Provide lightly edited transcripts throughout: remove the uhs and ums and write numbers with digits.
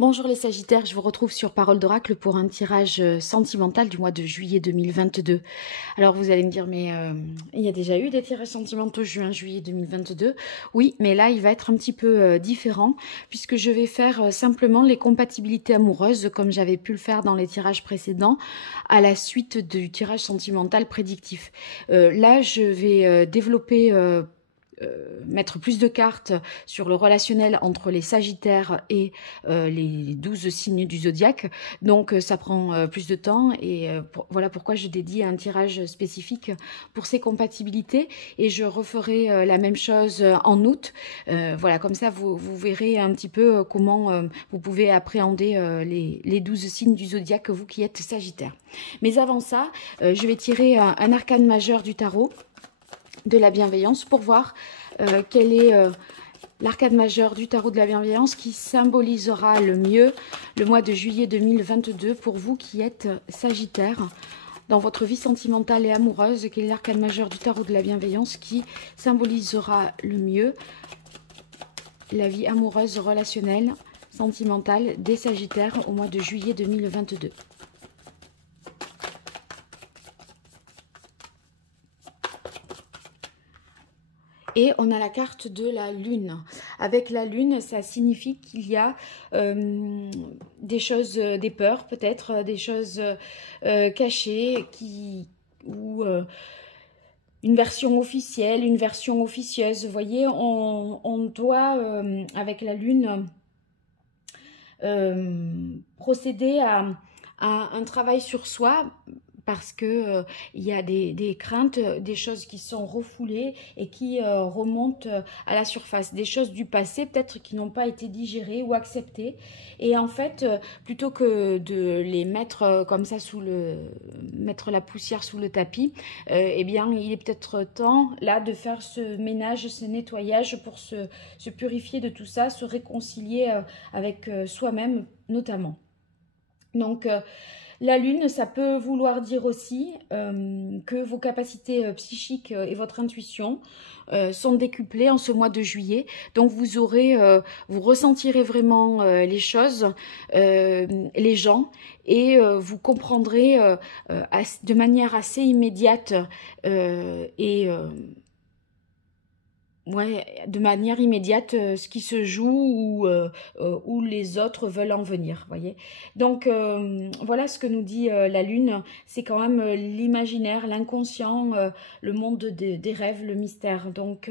Bonjour les Sagittaires, je vous retrouve sur Parole d'Oracle pour un tirage sentimental du mois de juillet 2022. Alors vous allez me dire, mais il y a déjà eu des tirages sentimentaux juin-juillet 2022. Oui, mais là il va être un petit peu différent puisque je vais faire simplement les compatibilités amoureuses comme j'avais pu le faire dans les tirages précédents à la suite du tirage sentimental prédictif. Là je vais développer... mettre plus de cartes sur le relationnel entre les Sagittaires et les 12 signes du zodiaque. Donc ça prend plus de temps et voilà pourquoi je dédie un tirage spécifique pour ces compatibilités et je referai la même chose en août. Voilà, comme ça vous verrez un petit peu comment vous pouvez appréhender les 12 signes du zodiaque, vous qui êtes Sagittaire. Mais avant ça, je vais tirer un arcane majeur du tarot de la bienveillance pour voir quel est l'arcane majeur du tarot de la bienveillance qui symbolisera le mieux le mois de juillet 2022 pour vous qui êtes Sagittaire. Dans votre vie sentimentale et amoureuse, quel est l'arcane majeur du tarot de la bienveillance qui symbolisera le mieux la vie amoureuse, relationnelle, sentimentale des Sagittaires au mois de juillet 2022. Et on a la carte de la lune. Avec la lune, ça signifie qu'il y a des choses, des peurs peut-être, des choses cachées ou une version officielle, une version officieuse. Vous voyez, on doit, avec la lune, procéder à un travail sur soi parce que il y a des craintes, des choses qui sont refoulées et qui remontent à la surface, des choses du passé peut-être qui n'ont pas été digérées ou acceptées. Et en fait, plutôt que de les mettre comme ça mettre la poussière sous le tapis, eh bien, il est peut-être temps là de faire ce ménage, ce nettoyage pour se purifier de tout ça, se réconcilier avec soi-même notamment. Donc, la lune, ça peut vouloir dire aussi que vos capacités psychiques et votre intuition sont décuplées en ce mois de juillet. Donc vous ressentirez vraiment les choses, les gens, et vous comprendrez de manière assez immédiate de manière immédiate ce qui se joue ou les autres veulent en venir, voyez. Donc voilà ce que nous dit la lune, c'est quand même l'imaginaire, l'inconscient, le monde des rêves, le mystère. Donc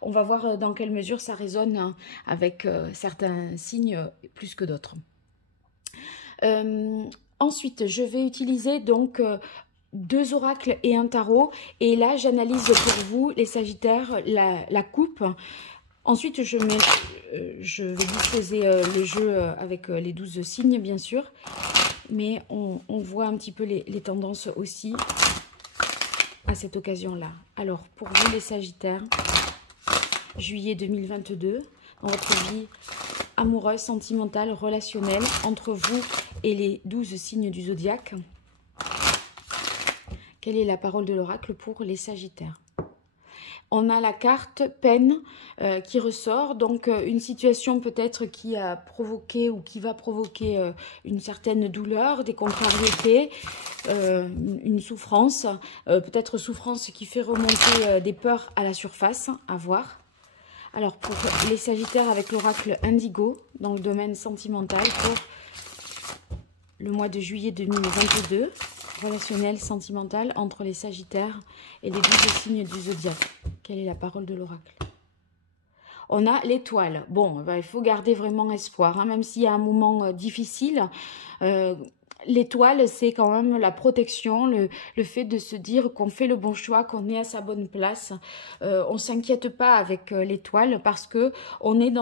on va voir dans quelle mesure ça résonne avec certains signes plus que d'autres. Ensuite, je vais utiliser donc deux oracles et un tarot. Et là, j'analyse pour vous, les Sagittaires, la coupe. Ensuite, je vais disposer le jeu avec les 12 signes, bien sûr. Mais on voit un petit peu les tendances aussi à cette occasion-là. Alors, pour vous, les Sagittaires, juillet 2022, dans votre vie amoureuse, sentimentale, relationnelle, entre vous et les 12 signes du zodiaque. Quelle est la parole de l'oracle pour les Sagittaires? On a la carte peine qui ressort, donc une situation peut-être qui a provoqué ou qui va provoquer une certaine douleur, des contrariétés, une souffrance, peut-être souffrance qui fait remonter des peurs à la surface, à voir. Alors pour les Sagittaires avec l'oracle Indigo, dans le domaine sentimental, pour le mois de juillet 2022, relationnel, sentimental, entre les Sagittaires et les 12 signes du zodiaque. Quelle est la parole de l'oracle? On a l'étoile. Bon, ben, il faut garder vraiment espoir, hein, même s'il y a un moment difficile. L'étoile, c'est quand même la protection, le fait de se dire qu'on fait le bon choix, qu'on est à sa bonne place. On ne s'inquiète pas avec l'étoile parce que on est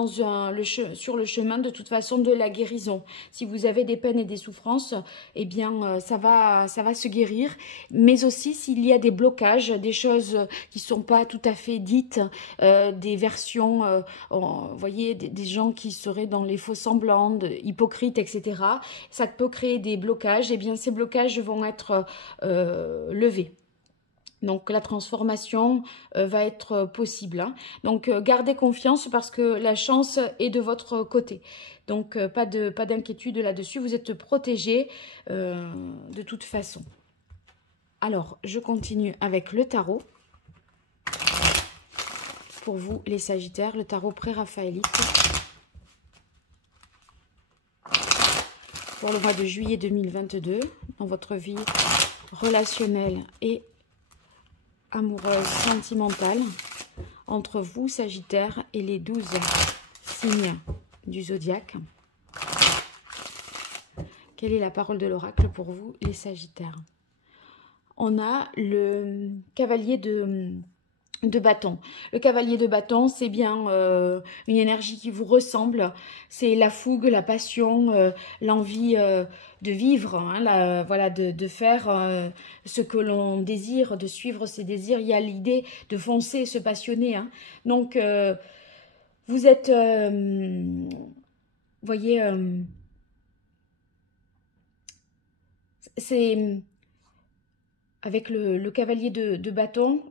sur le chemin de toute façon de la guérison. Si vous avez des peines et des souffrances, eh bien ça va se guérir. Mais aussi s'il y a des blocages, des choses qui ne sont pas tout à fait dites, des versions, vous voyez, des gens qui seraient dans les faux semblants, hypocrites, etc. Ça peut créer des blocages, et bien ces blocages vont être levés. Donc la transformation va être possible. Hein. Donc gardez confiance parce que la chance est de votre côté. Donc pas d'inquiétude là-dessus, vous êtes protégés de toute façon. Alors je continue avec le tarot. Pour vous les Sagittaires, le tarot pré-raphaélite. Pour le mois de juillet 2022, dans votre vie relationnelle et amoureuse, sentimentale, entre vous, Sagittaire, et les 12 signes du zodiaque. Quelle est la parole de l'oracle pour vous, les Sagittaires? On a le cavalier de bâton. Le cavalier de bâton, c'est bien une énergie qui vous ressemble. C'est la fougue, la passion, l'envie de vivre, hein, voilà, de faire ce que l'on désire, de suivre ses désirs. Il y a l'idée de foncer, se passionner. Hein. Donc, vous êtes, voyez, c'est... Avec le cavalier de bâton,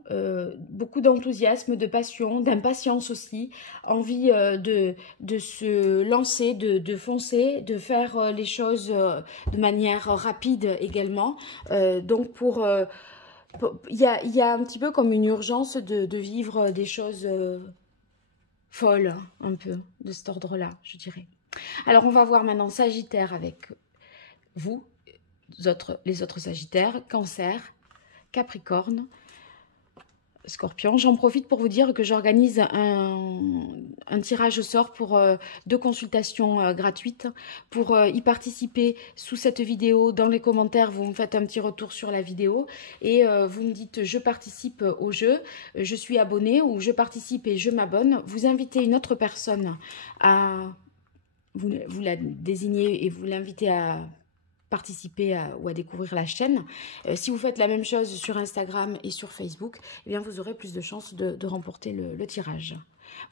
beaucoup d'enthousiasme, de passion, d'impatience aussi, envie de se lancer, de foncer, de faire les choses de manière rapide également. Donc il y a un petit peu comme une urgence de vivre des choses folles, un peu, de cet ordre-là, je dirais. Alors on va voir maintenant Sagittaire avec vous, les autres Sagittaires, Cancer, Capricorne, Scorpion. J'en profite pour vous dire que j'organise un tirage au sort pour 2 consultations gratuites. Pour y participer sous cette vidéo, dans les commentaires, vous me faites un petit retour sur la vidéo et vous me dites je participe au jeu, je suis abonné ou je participe et je m'abonne. Vous invitez une autre personne à... Vous la désignez et vous l'invitez à participer ou à découvrir la chaîne. Si vous faites la même chose sur Instagram et sur Facebook, eh bien vous aurez plus de chances de remporter le tirage.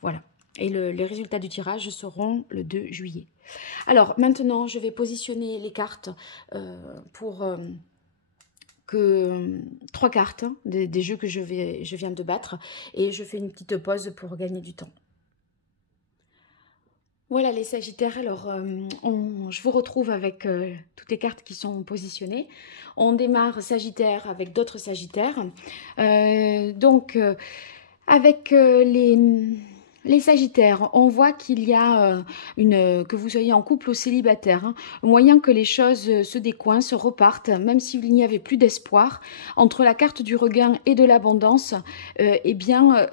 Voilà. Et les résultats du tirage seront le 2 juillet. Alors maintenant, je vais positionner les cartes pour 3 cartes des jeux que je viens de battre. Et je fais une petite pause pour gagner du temps. Voilà les Sagittaires, alors je vous retrouve avec toutes les cartes qui sont positionnées. On démarre Sagittaire avec d'autres Sagittaires. Avec les Sagittaires, on voit qu'il y a que vous soyez en couple ou célibataire, hein, moyen que les choses se décoincent, repartent, même s'il n'y avait plus d'espoir. Entre la carte du regain et de l'abondance, eh bien...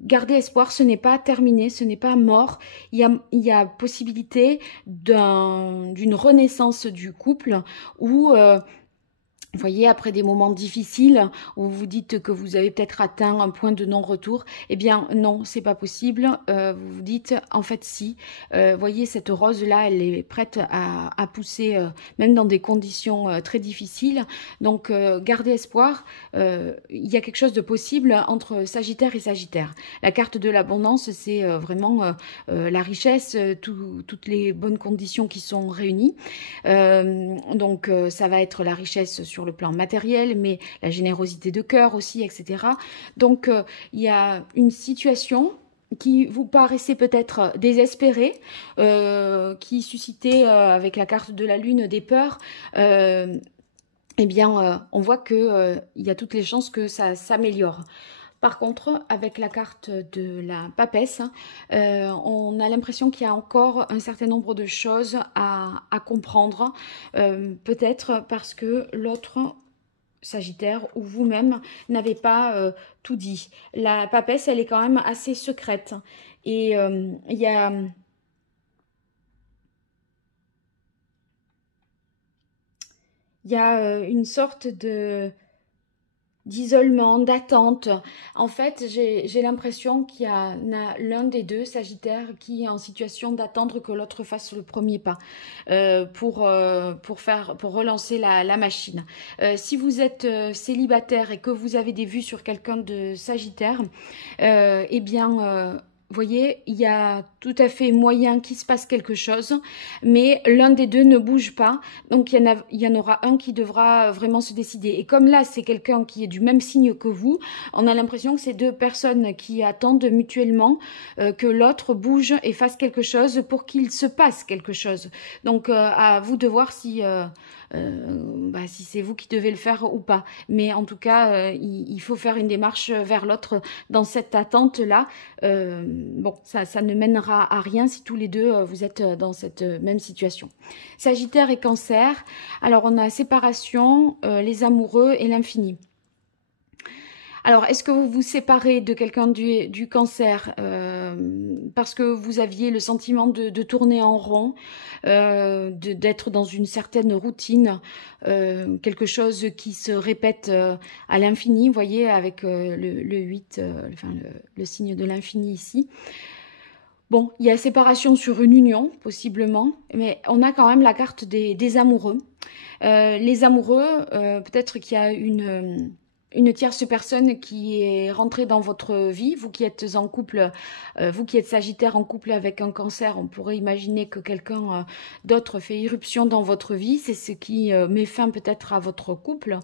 Gardez espoir, ce n'est pas terminé, ce n'est pas mort. Il y a possibilité d'une renaissance du couple où, vous voyez, après des moments difficiles où vous dites que vous avez peut-être atteint un point de non-retour, eh bien non, c'est pas possible. Vous vous dites, en fait, si. Voyez, cette rose-là, elle est prête à pousser, même dans des conditions très difficiles. Donc, gardez espoir. Il y a quelque chose de possible entre Sagittaire et Sagittaire. La carte de l'abondance, c'est vraiment la richesse, toutes les bonnes conditions qui sont réunies. Donc, ça va être la richesse sur le plan matériel, mais la générosité de cœur aussi, etc. Donc, il y a une situation qui vous paraissait peut-être désespérée, qui suscitait avec la carte de la lune des peurs. Eh bien, on voit qu'il y a toutes les chances que ça s'améliore. Par contre, avec la carte de la papesse, on a l'impression qu'il y a encore un certain nombre de choses à comprendre. Peut-être parce que l'autre Sagittaire ou vous-même n'avez pas tout dit. La papesse, elle est quand même assez secrète. Et il y a... Il y a une sorte d'isolement, d'attente. En fait, j'ai l'impression qu'il y a l'un des deux Sagittaires qui est en situation d'attendre que l'autre fasse le premier pas pour relancer la machine. Si vous êtes célibataire et que vous avez des vues sur quelqu'un de Sagittaire, eh bien... vous voyez, il y a tout à fait moyen qu'il se passe quelque chose, mais l'un des deux ne bouge pas. Donc, il y en aura un qui devra vraiment se décider. Et comme là, c'est quelqu'un qui est du même signe que vous, on a l'impression que c'est deux personnes qui attendent mutuellement que l'autre bouge et fasse quelque chose pour qu'il se passe quelque chose. Donc, à vous de voir si si c'est vous qui devez le faire ou pas. Mais en tout cas, il faut faire une démarche vers l'autre dans cette attente-là. Bon, ça ne mènera à rien si tous les deux, vous êtes dans cette même situation. Sagittaire et Cancer. Alors, on a séparation, les amoureux et l'infini. Alors, est-ce que vous vous séparez de quelqu'un du Cancer parce que vous aviez le sentiment de tourner en rond, d'être dans une certaine routine, quelque chose qui se répète à l'infini, vous voyez, avec le 8, le signe de l'infini ici. Bon, il y a séparation sur une union, possiblement, mais on a quand même la carte des amoureux. Les amoureux, peut-être qu'il y a une tierce personne qui est rentrée dans votre vie, vous qui êtes en couple, vous qui êtes Sagittaire en couple avec un Cancer, on pourrait imaginer que quelqu'un d'autre fait irruption dans votre vie, c'est ce qui met fin peut-être à votre couple.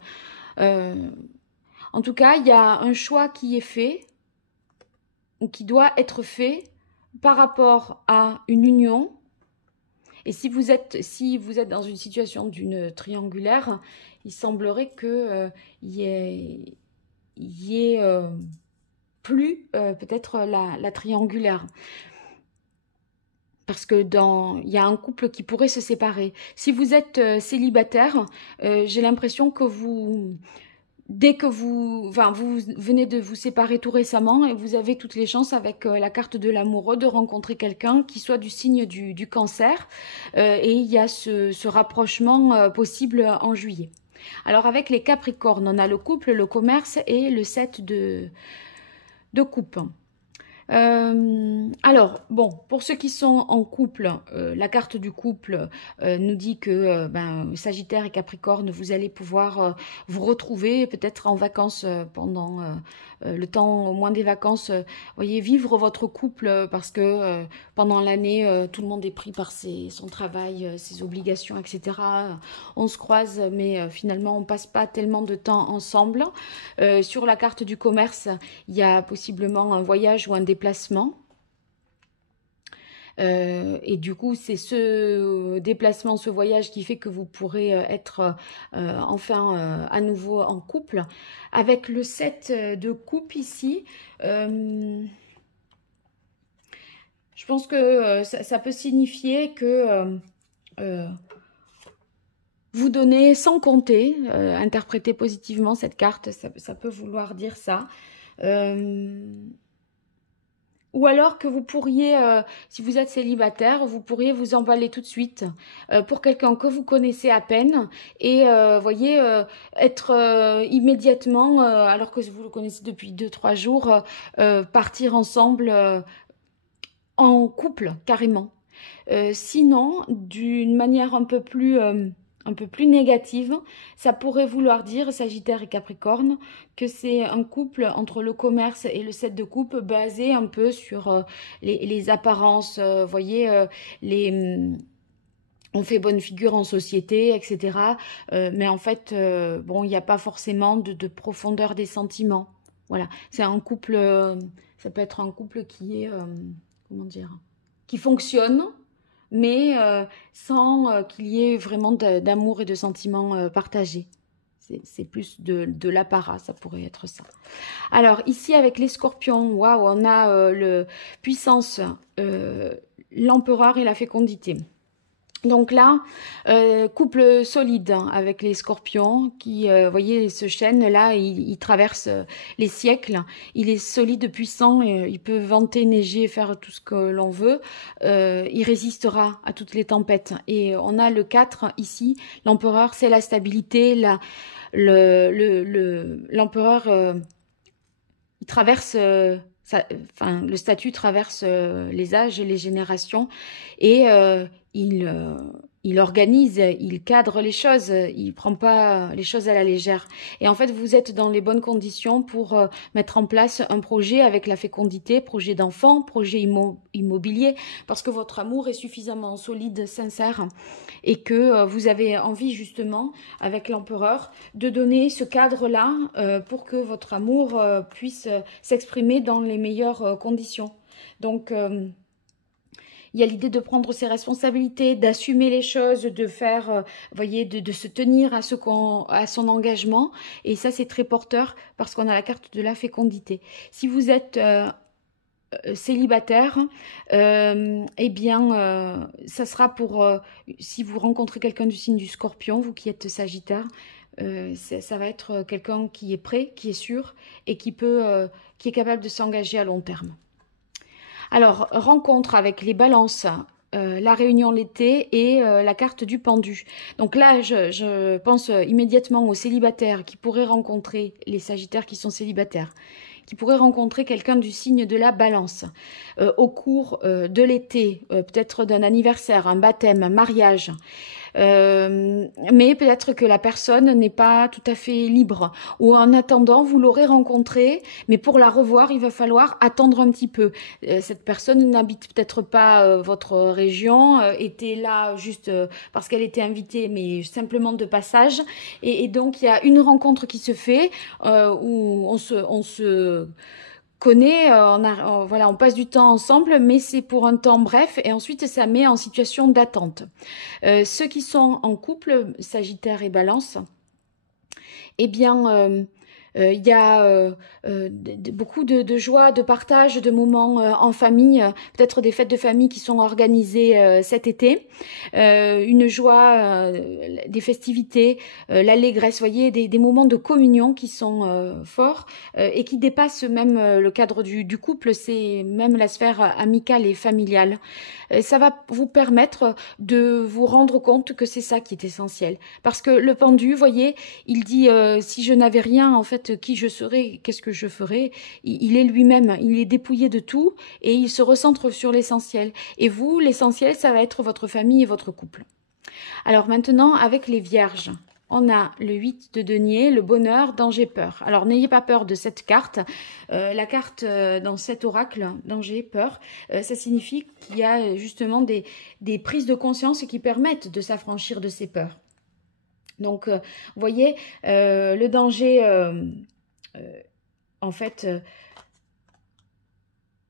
En tout cas, il y a un choix qui est fait, ou qui doit être fait par rapport à une union. Et si vous êtes dans une situation d'une triangulaire, il semblerait que y ait plus peut-être la triangulaire. Parce que il y a un couple qui pourrait se séparer. Si vous êtes célibataire, j'ai l'impression que dès que vous venez de vous séparer tout récemment et vous avez toutes les chances avec la carte de l'amoureux de rencontrer quelqu'un qui soit du signe du Cancer et il y a ce rapprochement possible en juillet. Alors avec les Capricornes, on a le couple, le commerce et le 7 de coupe. Alors, bon, pour ceux qui sont en couple, la carte du couple nous dit que Sagittaire et Capricorne, vous allez pouvoir vous retrouver peut-être en vacances pendant le temps au moins des vacances. Voyez, vivre votre couple parce que pendant l'année, tout le monde est pris par son travail, ses obligations, etc. On se croise, mais finalement, on passe pas tellement de temps ensemble. Sur la carte du commerce, il y a possiblement un voyage ou un déplacement. Et du coup, c'est ce déplacement, ce voyage qui fait que vous pourrez être enfin à nouveau en couple. Avec le 7 de coupe ici, je pense que ça peut signifier que vous donnez sans compter, interpréter positivement cette carte, ça peut vouloir dire ça. Ou alors que vous pourriez, si vous êtes célibataire, vous pourriez vous emballer tout de suite pour quelqu'un que vous connaissez à peine et, voyez, être immédiatement, alors que vous le connaissez depuis 2-3 jours, partir ensemble en couple, carrément. Sinon, d'une manière un peu plus négative, ça pourrait vouloir dire, Sagittaire et Capricorne, que c'est un couple entre le commerce et le 7 de coupe basé un peu sur les apparences, voyez, on fait bonne figure en société, etc. Mais en fait, bon, il n'y a pas forcément de profondeur des sentiments. Voilà, c'est un couple, ça peut être un couple qui est, comment dire, qui fonctionne, mais sans qu'il y ait vraiment d'amour et de sentiments partagés. C'est plus de l'apparat, ça pourrait être ça. Alors, ici, avec les scorpions, waouh, on a le puissance, l'empereur et la fécondité. Donc là, couple solide hein, avec les scorpions qui, voyez, ce chêne là, il traverse les siècles. Il est solide, puissant, il peut venter, neiger, faire tout ce que l'on veut. Il résistera à toutes les tempêtes. Et on a le 4 ici, l'empereur, c'est la stabilité. L'empereur, il traverse... le statut traverse les âges et les générations et il il organise, il cadre les choses, il prend pas les choses à la légère. Et en fait, vous êtes dans les bonnes conditions pour mettre en place un projet avec la fécondité, projet d'enfant, projet immobilier, parce que votre amour est suffisamment solide, sincère, et que vous avez envie justement, avec l'empereur, de donner ce cadre-là pour que votre amour puisse s'exprimer dans les meilleures conditions. Donc, il y a l'idée de prendre ses responsabilités, d'assumer les choses, de faire, voyez, de se tenir à son engagement. Et ça, c'est très porteur parce qu'on a la carte de la fécondité. Si vous êtes célibataire, eh bien, ça sera pour, si vous rencontrez quelqu'un du signe du Scorpion, vous qui êtes Sagittaire, ça va être quelqu'un qui est prêt, qui est sûr et qui est capable de s'engager à long terme. Alors, rencontre avec les balances, la réunion l'été et la carte du pendu. Donc là, je pense immédiatement aux célibataires qui pourraient rencontrer, les sagittaires qui sont célibataires, qui pourraient rencontrer quelqu'un du signe de la balance au cours de l'été, peut-être d'un anniversaire, un baptême, un mariage. Mais peut-être que la personne n'est pas tout à fait libre, ou en attendant vous l'aurez rencontrée, mais pour la revoir il va falloir attendre un petit peu. Cette personne n'habite peut-être pas votre région, était là juste parce qu'elle était invitée, mais simplement de passage, et donc il y a une rencontre qui se fait où on se connaît, voilà, on passe du temps ensemble, mais c'est pour un temps bref et ensuite ça met en situation d'attente. Ceux qui sont en couple, Sagittaire et Balance, eh bien, il y a beaucoup de joie, de partage, de moments en famille, peut-être des fêtes de famille qui sont organisées cet été, une joie, des festivités, l'allégresse, voyez, des moments de communion qui sont forts et qui dépassent même le cadre du couple, c'est même la sphère amicale et familiale. Ça va vous permettre de vous rendre compte que c'est ça qui est essentiel. Parce que le pendu, voyez, il dit si je n'avais rien, en fait, qui je serais, qu'est-ce que je ferais? Il est lui-même, il est dépouillé de tout et il se recentre sur l'essentiel. Et vous, l'essentiel, ça va être votre famille et votre couple. Alors maintenant, avec les vierges, on a le 8 de denier, le bonheur, danger, peur. Alors n'ayez pas peur de cette carte. La carte dans cet oracle, danger, peur, ça signifie qu'il y a justement des prises de conscience qui permettent de s'affranchir de ces peurs. Donc, vous voyez, le danger, en fait,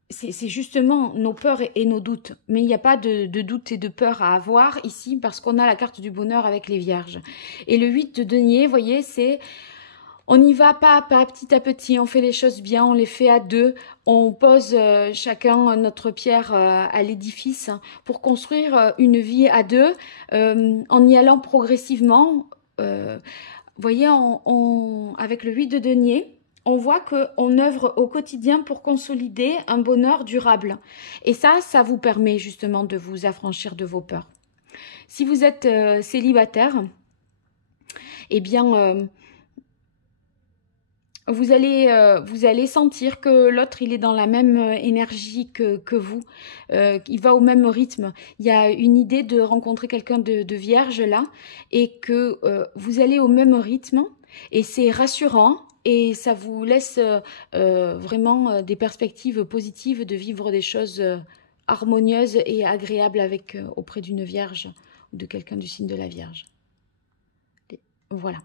c'est justement nos peurs et nos doutes. Mais il n'y a pas de doute et de peur à avoir ici parce qu'on a la carte du bonheur avec les vierges. Et le 8 de denier, vous voyez, c'est... On y va pas à pas, petit à petit, on fait les choses bien, on les fait à deux, on pose chacun notre pierre à l'édifice pour construire une vie à deux en y allant progressivement. Vous voyez, avec le 8 de denier, on voit qu'on œuvre au quotidien pour consolider un bonheur durable. Et ça vous permet justement de vous affranchir de vos peurs. Si vous êtes célibataire, eh bien... vous allez sentir que l'autre, il est dans la même énergie que vous. Il va au même rythme. Il y a une idée de rencontrer quelqu'un de vierge là et que vous allez au même rythme et c'est rassurant et ça vous laisse vraiment des perspectives positives de vivre des choses harmonieuses et agréables auprès d'une vierge ou de quelqu'un du signe de la Vierge. Voilà.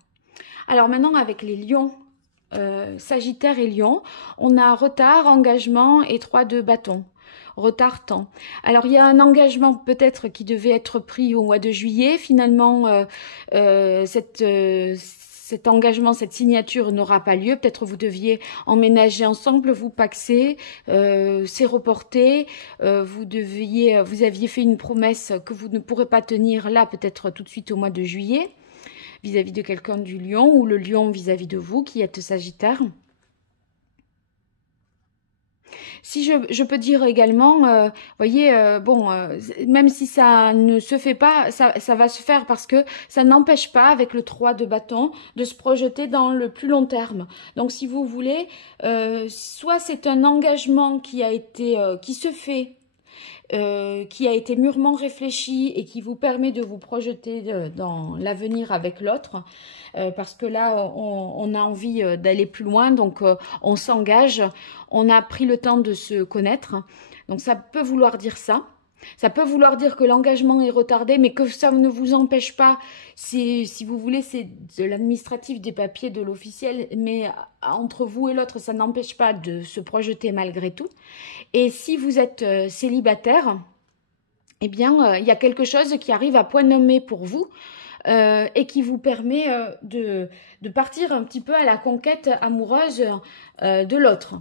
Alors maintenant avec les lions, Sagittaire et Lion, on a retard, engagement et 3 de bâton. Retard, temps. Alors, il y a un engagement peut-être qui devait être pris au mois de juillet. Finalement, cet engagement, cette signature n'aura pas lieu. Peut-être vous deviez emménager ensemble, vous paxer, c'est reporté. Vous aviez fait une promesse que vous ne pourrez pas tenir là, peut-être tout de suite au mois de juillet, vis-à-vis de quelqu'un du lion, ou le lion vis-à-vis de vous qui êtes Sagittaire. Si je peux dire également, voyez, bon, même si ça ne se fait pas, ça va se faire parce que ça n'empêche pas, avec le 3 de bâton, de se projeter dans le plus long terme. Donc, si vous voulez, soit c'est un engagement qui se fait qui a été mûrement réfléchi et qui vous permet de vous projeter dans l'avenir avec l'autre. Parce que là, on a envie d'aller plus loin, donc on s'engage, on a pris le temps de se connaître. Donc ça peut vouloir dire ça. Ça peut vouloir dire que l'engagement est retardé, mais que ça ne vous empêche pas, si vous voulez, c'est de l'administratif, des papiers, de l'officiel, mais entre vous et l'autre, ça n'empêche pas de se projeter malgré tout. Et si vous êtes célibataire, eh bien, il y a quelque chose qui arrive à point nommé pour vous et qui vous permet de partir un petit peu à la conquête amoureuse de l'autre.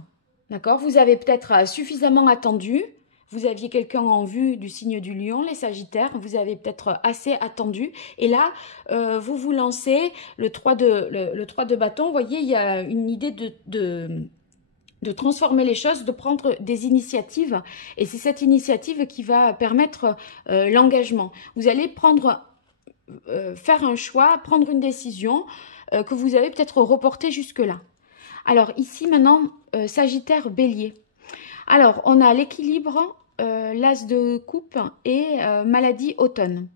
D'accord? Vous avez peut-être suffisamment attendu. Vous aviez quelqu'un en vue du signe du lion, les sagittaires, vous avez peut-être assez attendu. Et là, vous vous lancez le 3 de bâton. Vous voyez, il y a une idée de transformer les choses, de prendre des initiatives. Et c'est cette initiative qui va permettre l'engagement. Vous allez faire un choix, prendre une décision que vous avez peut-être reportée jusque-là. Alors ici maintenant, Sagittaire, Bélier. Alors, on a l'équilibre, l'as de coupe et maladie automne.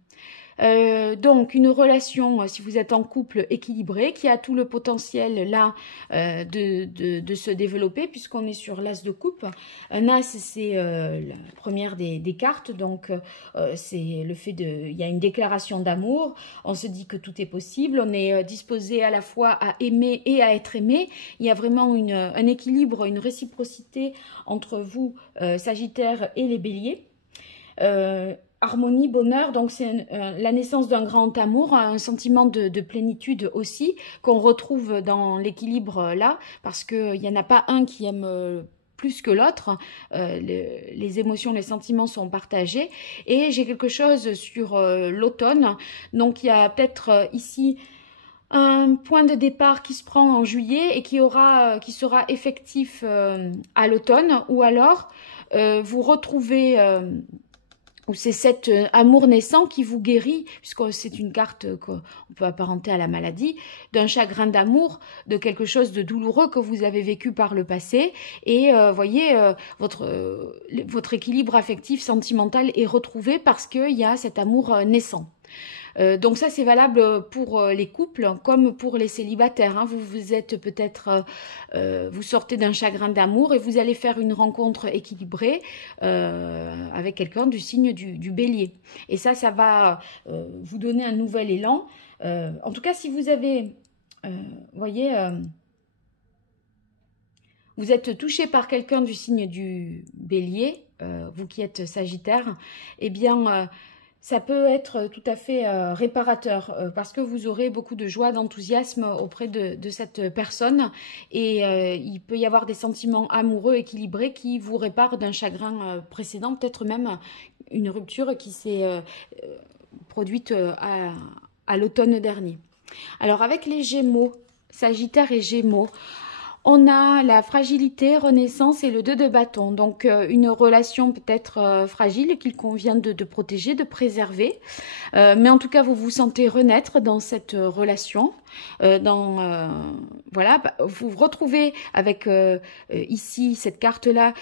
Donc, une relation, si vous êtes en couple, équilibrée, qui a tout le potentiel là de se développer, puisqu'on est sur l'as de coupe. Un as, c'est la première des cartes, donc c'est le fait il y a une déclaration d'amour, on se dit que tout est possible, on est disposé à la fois à aimer et à être aimé. Il y a vraiment un équilibre, une réciprocité entre vous, Sagittaire, et les Béliers. Harmonie, bonheur, donc c'est la naissance d'un grand amour, un sentiment de plénitude aussi, qu'on retrouve dans l'équilibre là, parce qu'il n'y en a pas un qui aime plus que l'autre, les émotions, les sentiments sont partagés, et j'ai quelque chose sur l'automne, donc il y a peut-être ici un point de départ qui se prend en juillet et qui sera effectif à l'automne, ou alors vous retrouvez... ou c'est cet amour naissant qui vous guérit, puisque c'est une carte qu'on peut apparenter à la maladie, d'un chagrin d'amour, de quelque chose de douloureux que vous avez vécu par le passé. Et voyez, votre équilibre affectif, sentimental est retrouvé parce qu'il y a cet amour naissant. Donc ça, c'est valable pour les couples comme pour les célibataires. Hein. Vous êtes peut-être, vous sortez d'un chagrin d'amour et vous allez faire une rencontre équilibrée avec quelqu'un du signe du Bélier. Et ça va vous donner un nouvel élan. En tout cas, si vous avez, voyez, vous êtes touché par quelqu'un du signe du Bélier, vous qui êtes Sagittaire, eh bien... ça peut être tout à fait réparateur parce que vous aurez beaucoup de joie, d'enthousiasme auprès de cette personne et il peut y avoir des sentiments amoureux équilibrés qui vous réparent d'un chagrin précédent, peut-être même une rupture qui s'est produite à l'automne dernier. Alors avec les Gémeaux, Sagittaire et Gémeaux, on a la fragilité, renaissance et le 2 de bâton. Donc, une relation peut-être fragile qu'il convient de protéger, de préserver. Mais en tout cas, vous vous sentez renaître dans cette relation. Voilà, vous retrouvez avec ici, cette carte-là,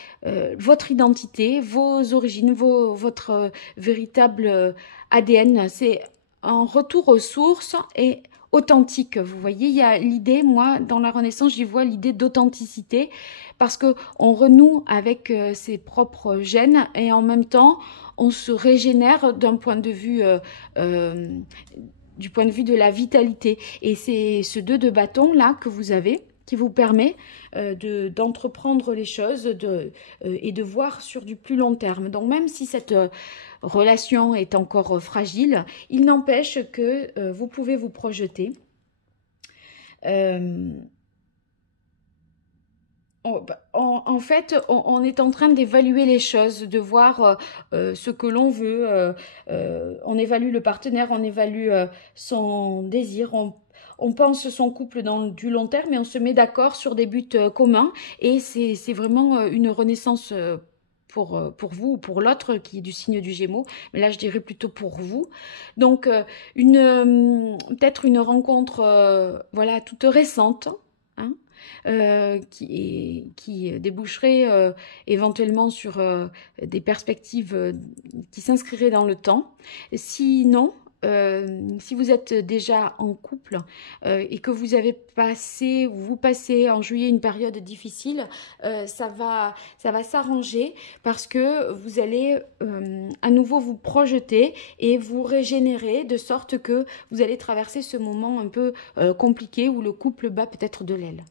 votre identité, vos origines, votre véritable ADN. C'est un retour aux sources et authentique. Vous voyez, il y a l'idée, moi, dans la Renaissance, j'y vois l'idée d'authenticité parce que on renoue avec ses propres gènes et en même temps, on se régénère d'un point de vue du point de vue de la vitalité. Et c'est ce 2 de bâton là que vous avez qui vous permet d'entreprendre les choses et de voir sur du plus long terme. Donc même si cette relation est encore fragile, il n'empêche que vous pouvez vous projeter. En fait, on est en train d'évaluer les choses, de voir ce que l'on veut. On évalue le partenaire, on évalue son désir, on pense son couple dans du long terme et on se met d'accord sur des buts communs. Et c'est vraiment une renaissance pour vous ou pour l'autre qui est du signe du Gémeaux. Mais là, je dirais plutôt pour vous. Donc, peut-être une rencontre voilà, toute récente. Hein, qui déboucherait éventuellement sur des perspectives qui s'inscriraient dans le temps. Sinon, si vous êtes déjà en couple et que vous avez passé ou vous passez en juillet une période difficile, ça va s'arranger parce que vous allez à nouveau vous projeter et vous régénérer de sorte que vous allez traverser ce moment un peu compliqué où le couple bat peut-être de l'aile.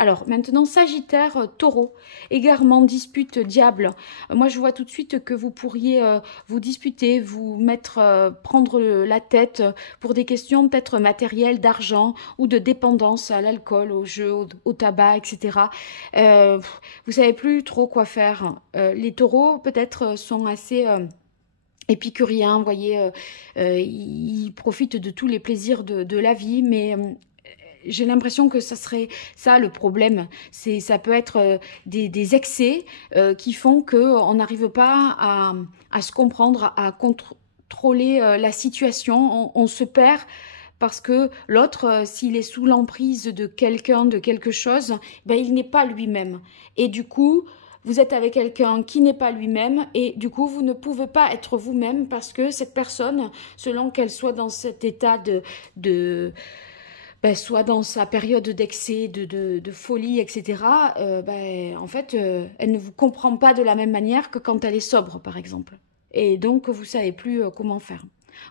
Alors, maintenant, Sagittaire, Taureau, égarement, dispute, diable. Moi, je vois tout de suite que vous pourriez vous disputer, vous mettre, prendre la tête pour des questions peut-être matérielles, d'argent ou de dépendance à l'alcool, au jeu, au tabac, etc. Vous savez plus trop quoi faire. Les taureaux, peut-être, sont assez... épicuriens, vous voyez, ils profitent de tous les plaisirs de la vie, mais j'ai l'impression que ça serait ça le problème. Ça peut être des excès qui font qu'on n'arrive pas à se comprendre, à contrôler la situation. On se perd parce que l'autre, s'il est sous l'emprise de quelqu'un, de quelque chose, ben, il n'est pas lui-même. Et du coup, vous êtes avec quelqu'un qui n'est pas lui-même et du coup, vous ne pouvez pas être vous-même parce que cette personne, selon qu'elle soit dans cet état soit dans sa période d'excès, de folie, etc., en fait, elle ne vous comprend pas de la même manière que quand elle est sobre, par exemple. Et donc, vous ne savez plus comment faire.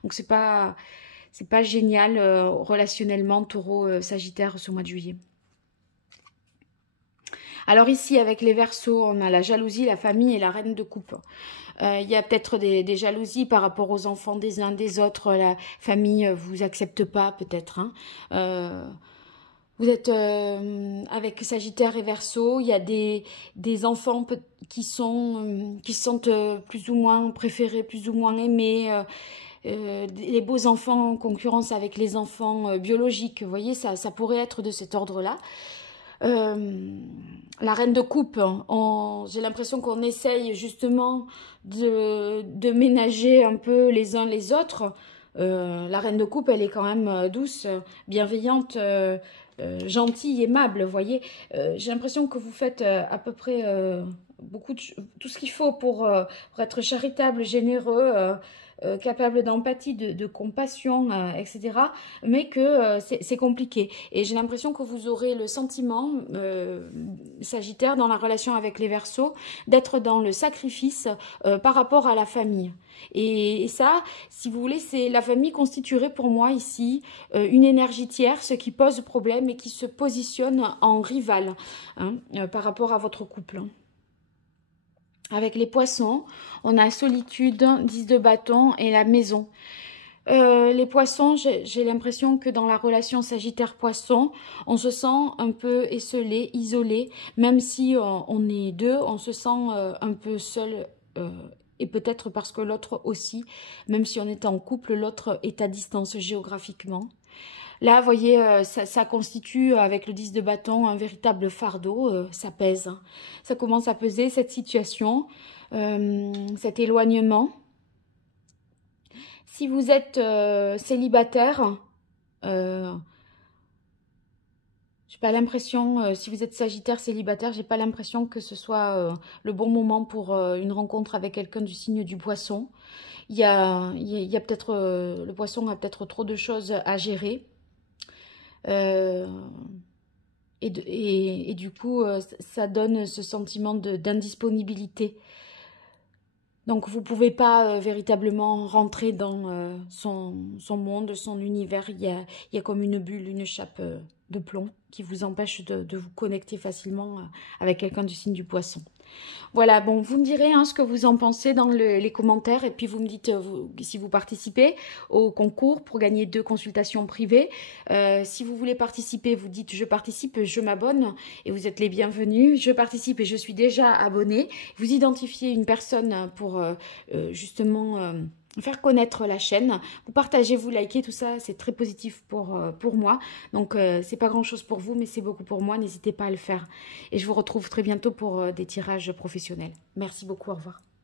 Donc, c'est pas génial relationnellement, Taureau, Sagittaire, ce mois de juillet. Alors ici, avec les Verseaux, on a la jalousie, la famille et la reine de coupe. Il y a peut-être des jalousies par rapport aux enfants des uns des autres. La famille vous accepte pas, peut-être. Hein. Vous êtes avec Sagittaire et Verseau. Il y a des enfants qui se sentent plus ou moins préférés, plus ou moins aimés. Les beaux enfants en concurrence avec les enfants biologiques. Vous voyez, ça pourrait être de cet ordre-là. La reine de coupe, j'ai l'impression qu'on essaye justement de ménager un peu les uns les autres. La reine de coupe, elle est quand même douce, bienveillante, gentille, aimable, vous voyez. J'ai l'impression que vous faites à peu près tout ce qu'il faut pour être charitable, généreux, capable d'empathie, de compassion, etc. Mais que c'est compliqué. Et j'ai l'impression que vous aurez le sentiment, Sagittaire, dans la relation avec les Verseaux, d'être dans le sacrifice par rapport à la famille. Et ça, si vous voulez, la famille constituerait pour moi ici une énergie tierce qui pose problème et qui se positionne en rival par rapport à votre couple. Avec les Poissons, on a solitude, 10 de bâton et la maison. Les Poissons, j'ai l'impression que dans la relation Sagittaire-Poisson, on se sent un peu esselé, isolé. Même si on est deux, on se sent un peu seul. Et peut-être parce que l'autre aussi, même si on est en couple, l'autre est à distance géographiquement. Là, vous voyez, ça constitue, avec le 10 de bâton, un véritable fardeau. Ça pèse. Hein. Ça commence à peser, cette situation, cet éloignement. Si vous êtes célibataire, j'ai pas l'impression, si vous êtes Sagittaire célibataire, j'ai pas l'impression que ce soit le bon moment pour une rencontre avec quelqu'un du signe du Poisson. Il y a peut-être, le Poisson a peut-être trop de choses à gérer. Et du coup, ça donne ce sentiment d'indisponibilité. Donc, vous ne pouvez pas véritablement rentrer dans son monde, son univers. Il y a comme une bulle, une chape de plomb qui vous empêche de vous connecter facilement avec quelqu'un du signe du Poisson. Voilà, bon, vous me direz ce que vous en pensez dans les commentaires et puis vous me dites si vous participez au concours pour gagner 2 consultations privées. Si vous voulez participer, vous dites je participe, je m'abonne et vous êtes les bienvenus. Je participe et je suis déjà abonnée. Vous identifiez une personne pour justement faire connaître la chaîne. Vous partagez, vous likez, tout ça, c'est très positif pour moi. Donc, c'est pas grand-chose pour vous, mais c'est beaucoup pour moi. N'hésitez pas à le faire. Et je vous retrouve très bientôt pour des tirages professionnels. Merci beaucoup, au revoir.